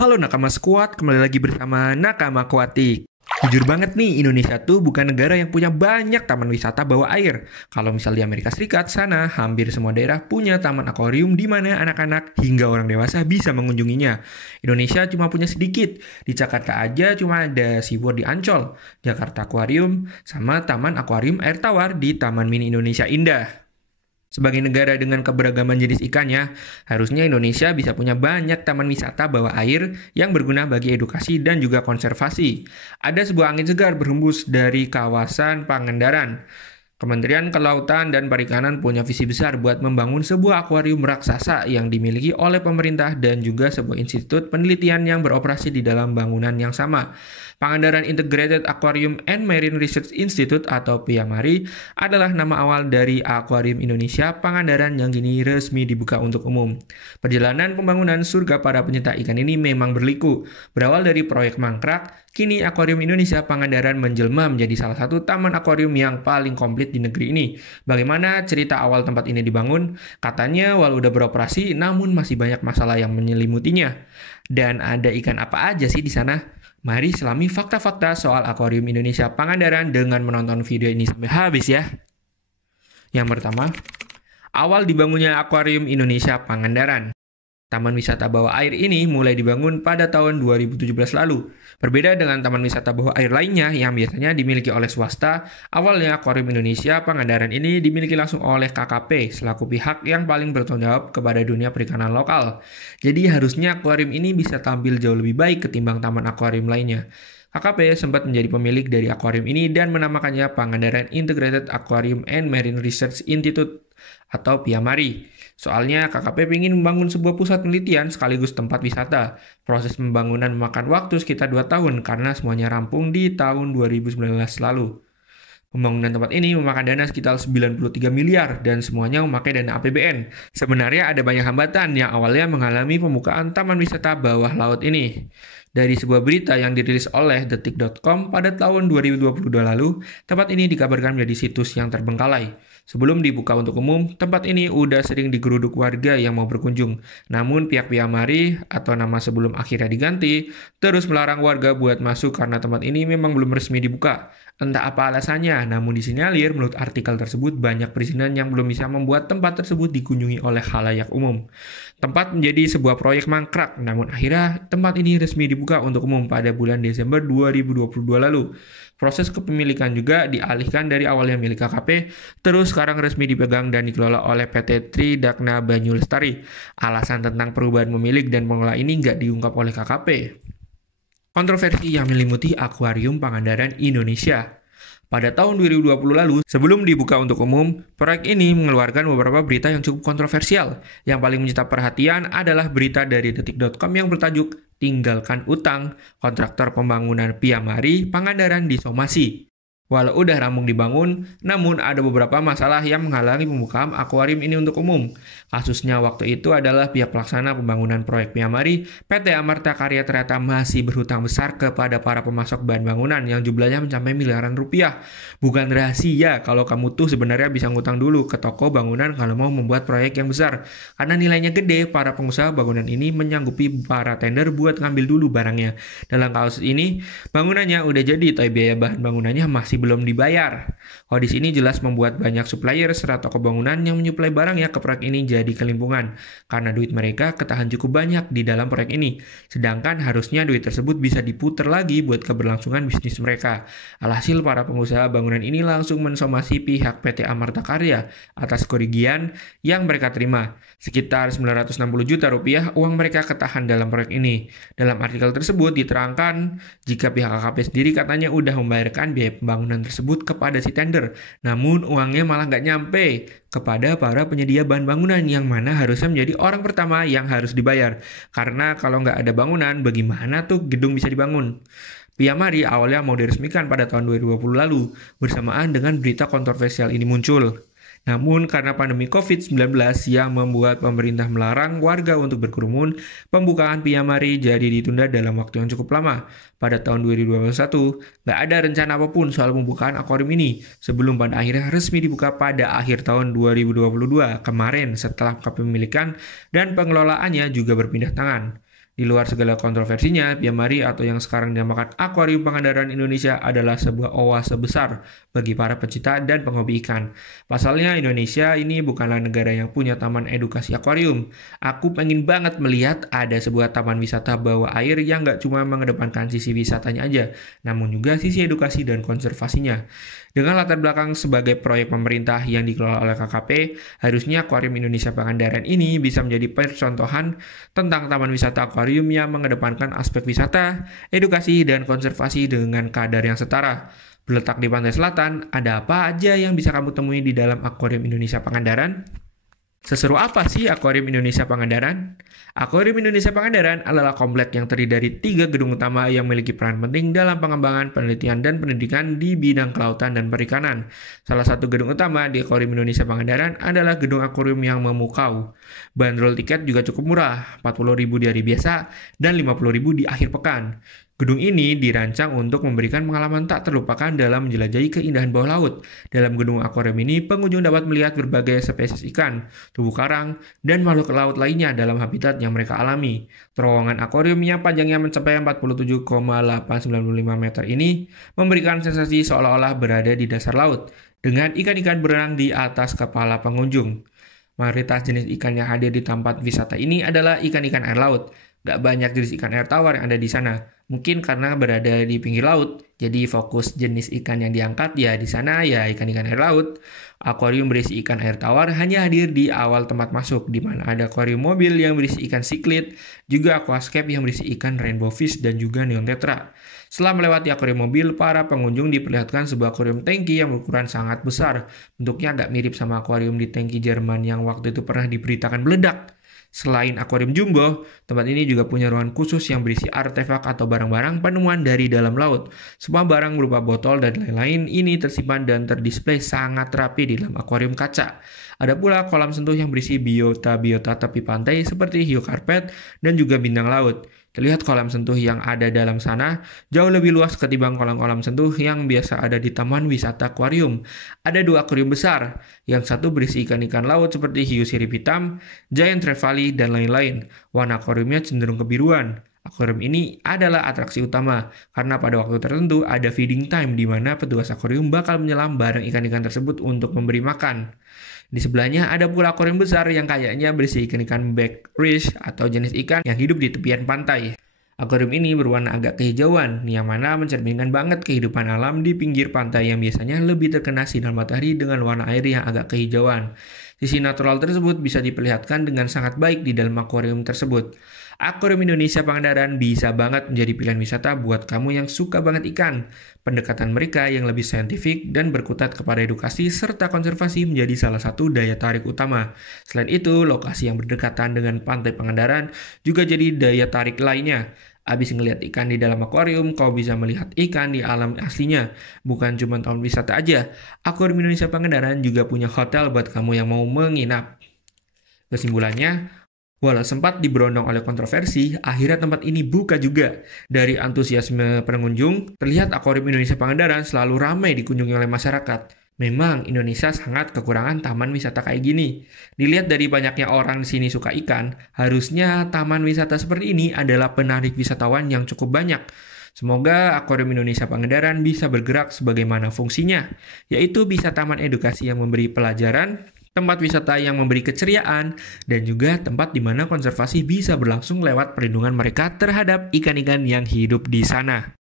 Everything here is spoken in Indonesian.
Halo Nakama Squad, kembali lagi bersama Nakama Aquatic. Jujur banget nih, Indonesia tuh bukan negara yang punya banyak taman wisata bawah air. Kalau misal di Amerika Serikat sana, hampir semua daerah punya taman akuarium di mana anak-anak hingga orang dewasa bisa mengunjunginya. Indonesia cuma punya sedikit. Di Jakarta aja cuma ada SeaWorld di Ancol, Jakarta Aquarium, sama Taman Akuarium Air Tawar di Taman Mini Indonesia Indah. Sebagai negara dengan keberagaman jenis ikannya, harusnya Indonesia bisa punya banyak taman wisata bawah air yang berguna bagi edukasi dan juga konservasi. Ada sebuah angin segar berhembus dari kawasan Pangandaran. Kementerian Kelautan dan Perikanan punya visi besar buat membangun sebuah akuarium raksasa yang dimiliki oleh pemerintah dan juga sebuah institut penelitian yang beroperasi di dalam bangunan yang sama. Pangandaran Integrated Aquarium and Marine Research Institute atau PIAMARI adalah nama awal dari Akuarium Indonesia Pangandaran yang kini resmi dibuka untuk umum. Perjalanan pembangunan surga para pencinta ikan ini memang berliku. Berawal dari proyek mangkrak, kini Akuarium Indonesia Pangandaran menjelma menjadi salah satu taman akuarium yang paling komplit di negeri ini. Bagaimana cerita awal tempat ini dibangun? Katanya walau udah beroperasi, namun masih banyak masalah yang menyelimutinya. Dan ada ikan apa aja sih di sana? Mari selami fakta-fakta soal Akuarium Indonesia Pangandaran dengan menonton video ini sampai habis ya. Yang pertama, awal dibangunnya Akuarium Indonesia Pangandaran. Taman wisata bawah air ini mulai dibangun pada tahun 2017 lalu. Berbeda dengan taman wisata bawah air lainnya yang biasanya dimiliki oleh swasta, awalnya Akuarium Indonesia Pangandaran ini dimiliki langsung oleh KKP selaku pihak yang paling bertanggung jawab kepada dunia perikanan lokal. Jadi harusnya akuarium ini bisa tampil jauh lebih baik ketimbang taman akuarium lainnya. KKP sempat menjadi pemilik dari akuarium ini dan menamakannya Pangandaran Integrated Aquarium and Marine Research Institute atau PIAMARI. Soalnya KKP ingin membangun sebuah pusat penelitian sekaligus tempat wisata. Proses pembangunan memakan waktu sekitar 2 tahun karena semuanya rampung di tahun 2019 lalu. Pembangunan tempat ini memakan dana sekitar 93 miliar dan semuanya memakai dana APBN. Sebenarnya ada banyak hambatan yang awalnya mengalami pembukaan taman wisata bawah laut ini. Dari sebuah berita yang dirilis oleh detik.com pada tahun 2022 lalu, tempat ini dikabarkan menjadi situs yang terbengkalai. Sebelum dibuka untuk umum, tempat ini udah sering digeruduk warga yang mau berkunjung. Namun pihak PIAMARI atau nama sebelum akhirnya diganti, terus melarang warga buat masuk karena tempat ini memang belum resmi dibuka. Entah apa alasannya, namun disinyalir menurut artikel tersebut banyak perizinan yang belum bisa membuat tempat tersebut dikunjungi oleh khalayak umum. Tempat menjadi sebuah proyek mangkrak, namun akhirnya tempat ini resmi dibuka untuk umum pada bulan Desember 2022 lalu. Proses kepemilikan juga dialihkan dari awalnya milik KKP, terus sekarang resmi dipegang dan dikelola oleh PT Tridakna Banyu Lestari. Alasan tentang perubahan pemilik dan pengelola ini nggak diungkap oleh KKP. Kontroversi yang menyelimuti Akuarium Pangandaran Indonesia. Pada tahun 2020 lalu, sebelum dibuka untuk umum, proyek ini mengeluarkan beberapa berita yang cukup kontroversial. Yang paling menyita perhatian adalah berita dari detik.com yang bertajuk "Tinggalkan Utang, Kontraktor Pembangunan PIAMARI Pangandaran disomasi". Walau udah rampung dibangun, namun ada beberapa masalah yang menghalangi pembukaan akuarium ini untuk umum. Kasusnya waktu itu adalah pihak pelaksana pembangunan proyek PIAMARI, PT Amarta Karya ternyata masih berhutang besar kepada para pemasok bahan bangunan yang jumlahnya mencapai miliaran rupiah. Bukan rahasia kalau kamu tuh sebenarnya bisa ngutang dulu ke toko bangunan kalau mau membuat proyek yang besar. Karena nilainya gede, para pengusaha bangunan ini menyanggupi para tender buat ngambil dulu barangnya. Dalam kasus ini, bangunannya udah jadi, tapi biaya bahan bangunannya masih belum dibayar. Kondisi ini jelas membuat banyak supplier serta toko bangunan yang menyuplai barangnya ke proyek ini jadi kelimpungan karena duit mereka ketahan cukup banyak di dalam proyek ini. Sedangkan harusnya duit tersebut bisa diputar lagi buat keberlangsungan bisnis mereka. Alhasil para pengusaha bangunan ini langsung mensomasi pihak PT Amarta Karya atas kerugian yang mereka terima. Sekitar 960 juta rupiah uang mereka ketahan dalam proyek ini. Dalam artikel tersebut diterangkan jika pihak KKP sendiri katanya udah membayarkan biaya pembangunan tersebut kepada si tender, namun uangnya malah nggak nyampe kepada para penyedia bahan bangunan yang mana harusnya menjadi orang pertama yang harus dibayar. Karena kalau nggak ada bangunan, bagaimana tuh gedung bisa dibangun? PIAMARI awalnya mau diresmikan pada tahun 2020 lalu, bersamaan dengan berita kontroversial ini muncul. Namun karena pandemi COVID-19 yang membuat pemerintah melarang warga untuk berkerumun, pembukaan PIAMARI jadi ditunda dalam waktu yang cukup lama. Pada tahun 2021, nggak ada rencana apapun soal pembukaan akuarium ini, sebelum pada akhirnya resmi dibuka pada akhir tahun 2022 kemarin setelah kepemilikan dan pengelolaannya juga berpindah tangan. Di luar segala kontroversinya, Biamari atau yang sekarang dinamakan Akuarium Pangandaran Indonesia adalah sebuah oase besar bagi para pecinta dan penghobi ikan. Pasalnya Indonesia ini bukanlah negara yang punya taman edukasi akuarium. Aku pengen banget melihat ada sebuah taman wisata bawah air yang nggak cuma mengedepankan sisi wisatanya aja, namun juga sisi edukasi dan konservasinya. Dengan latar belakang sebagai proyek pemerintah yang dikelola oleh KKP, harusnya Akuarium Indonesia Pangandaran ini bisa menjadi percontohan tentang taman wisata akuarium yang mengedepankan aspek wisata, edukasi, dan konservasi dengan kadar yang setara. Berletak di pantai selatan, ada apa aja yang bisa kamu temui di dalam Akuarium Indonesia Pangandaran? Seseru apa sih Akuarium Indonesia Pangandaran? Akuarium Indonesia Pangandaran adalah komplek yang terdiri dari 3 gedung utama yang memiliki peran penting dalam pengembangan, penelitian, dan pendidikan di bidang kelautan dan perikanan. Salah satu gedung utama di Akuarium Indonesia Pangandaran adalah gedung akuarium yang memukau. Bandrol tiket juga cukup murah, 40.000 di hari biasa dan 50.000 di akhir pekan. Gedung ini dirancang untuk memberikan pengalaman tak terlupakan dalam menjelajahi keindahan bawah laut. Dalam gedung akuarium ini, pengunjung dapat melihat berbagai spesies ikan, terumbu karang, dan makhluk laut lainnya dalam habitat yang mereka alami. Terowongan akuarium yang panjangnya mencapai 47,895 meter ini memberikan sensasi seolah-olah berada di dasar laut, dengan ikan-ikan berenang di atas kepala pengunjung. Mayoritas jenis ikan yang hadir di tempat wisata ini adalah ikan-ikan air laut. Gak banyak jenis ikan air tawar yang ada di sana. Mungkin karena berada di pinggir laut, jadi fokus jenis ikan yang diangkat ya di sana ya ikan-ikan air laut. Akuarium berisi ikan air tawar hanya hadir di awal tempat masuk, di mana ada akuarium mobil yang berisi ikan cichlid, juga aquascape yang berisi ikan rainbow fish dan juga neon tetra. Setelah melewati akuarium mobil, para pengunjung diperlihatkan sebuah akuarium tangki yang berukuran sangat besar. Bentuknya agak mirip sama akuarium di tangki Jerman yang waktu itu pernah diberitakan meledak. Selain akuarium jumbo, tempat ini juga punya ruangan khusus yang berisi artefak atau barang-barang penemuan dari dalam laut. Semua barang berupa botol dan lain-lain ini tersimpan dan terdisplay sangat rapi di dalam akuarium kaca. Ada pula kolam sentuh yang berisi biota-biota tepi pantai seperti hiu karpet dan juga bintang laut. Terlihat kolam sentuh yang ada dalam sana jauh lebih luas ketimbang kolam-kolam sentuh yang biasa ada di taman wisata akuarium. Ada 2 akuarium besar, yang satu berisi ikan-ikan laut seperti hiu sirip hitam, giant trevally, dan lain-lain. Warna akuariumnya cenderung kebiruan. Akuarium ini adalah atraksi utama, karena pada waktu tertentu ada feeding time di mana petugas akuarium bakal menyelam barang ikan-ikan tersebut untuk memberi makan. Di sebelahnya ada pula akuarium besar yang kayaknya berisi ikan-ikan backfish atau jenis ikan yang hidup di tepian pantai. Akuarium ini berwarna agak kehijauan, yang mana mencerminkan banget kehidupan alam di pinggir pantai yang biasanya lebih terkena sinar matahari dengan warna air yang agak kehijauan. Sisi natural tersebut bisa diperlihatkan dengan sangat baik di dalam akuarium tersebut. Akuarium Indonesia Pangandaran bisa banget menjadi pilihan wisata buat kamu yang suka banget ikan. Pendekatan mereka yang lebih saintifik dan berkutat kepada edukasi serta konservasi menjadi salah satu daya tarik utama. Selain itu, lokasi yang berdekatan dengan pantai Pangandaran juga jadi daya tarik lainnya. Abis ngelihat ikan di dalam akuarium, kau bisa melihat ikan di alam aslinya. Bukan cuma tempat wisata aja, Akuarium Indonesia Pangandaran juga punya hotel buat kamu yang mau menginap. Kesimpulannya, walau sempat diberondong oleh kontroversi, akhirnya tempat ini buka juga. Dari antusiasme pengunjung, terlihat Akuarium Indonesia Pangandaran selalu ramai dikunjungi oleh masyarakat. Memang Indonesia sangat kekurangan taman wisata kayak gini. Dilihat dari banyaknya orang di sini suka ikan, harusnya taman wisata seperti ini adalah penarik wisatawan yang cukup banyak. Semoga Akuarium Indonesia Pangandaran bisa bergerak sebagaimana fungsinya, yaitu bisa taman edukasi yang memberi pelajaran, tempat wisata yang memberi keceriaan, dan juga tempat di mana konservasi bisa berlangsung lewat perlindungan mereka terhadap ikan-ikan yang hidup di sana.